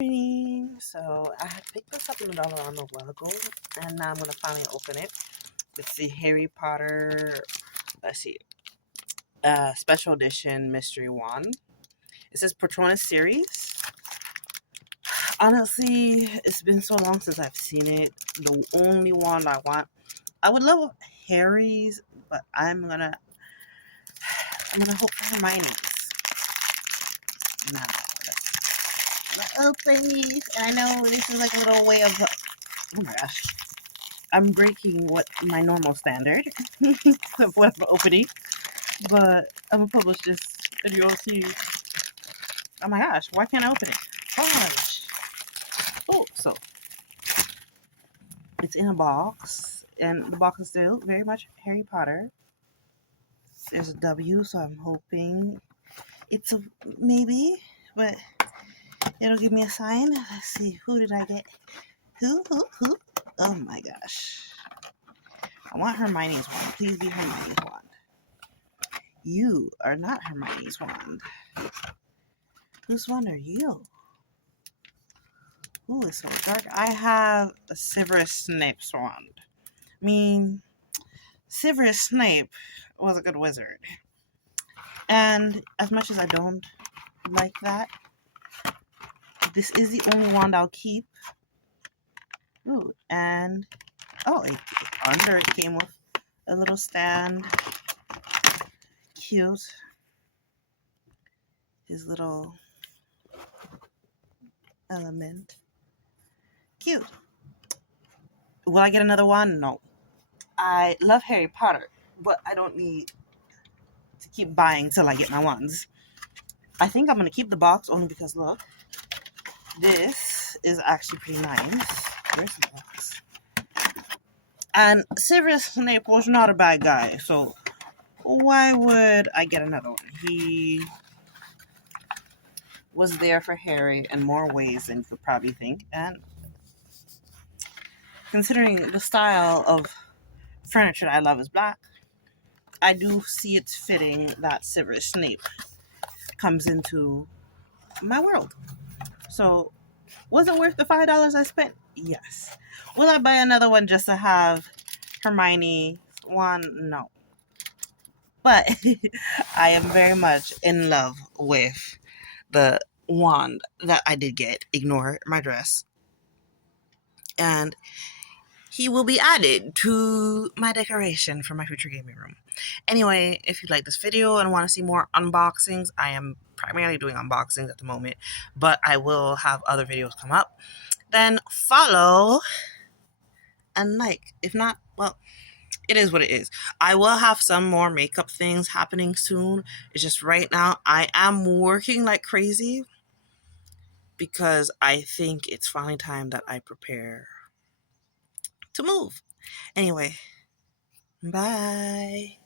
So I had picked this up in the dollar on a while ago, and now I'm gonna finally open it. It's the Harry Potter, let's see, special edition mystery wand. It says Patronus series. Honestly, it's been so long since I've seen it. The only wand I want, I would love Harry's, but I'm gonna hope for Hermione's. Now, let's open these. And I know this is like a little way of, oh my gosh. I'm breaking what my normal standard of what I'm opening, but I'm gonna publish this and you'll see. Oh my gosh, why can't I open it? Gosh. Oh, so it's in a box, and the box is still very much Harry Potter. There's a W, so I'm hoping it's a maybe, but it'll give me a sign. Let's see, who did I get? Who? Oh my gosh. I want Hermione's wand. Please be Hermione's wand. You are not Hermione's wand. Whose wand are you? Ooh, it's so dark. I have a Severus Snape's wand. I mean, Severus Snape was a good wizard. And as much as I don't like that, this is the only wand I'll keep. Ooh, and oh, under it came with a little stand. Cute. His little element. Cute. Will I get another wand? No. I love Harry Potter, but I don't need to keep buying till I get my wands. I think I'm going to keep the box only because, look, this is actually pretty nice. Where's the box? And Severus Snape was not a bad guy, so why would I get another one? He was there for Harry in more ways than you could probably think. And considering the style of furniture that I love is black, I do see it's fitting that Severus Snape comes into my world. So, was it worth the $5 I spent? Yes. Will I buy another one just to have Hermione one? No. But I am very much in love with the wand that I did get. Ignore my dress. And he will be added to my decoration for my future gaming room. Anyway, if you like this video and want to see more unboxings, I am primarily doing unboxings at the moment, but I will have other videos come up. Then follow and like. If not, well, it is what it is. I will have some more makeup things happening soon. It's just right now I am working like crazy because I think it's finally time that I prepare to move. Anyway, bye.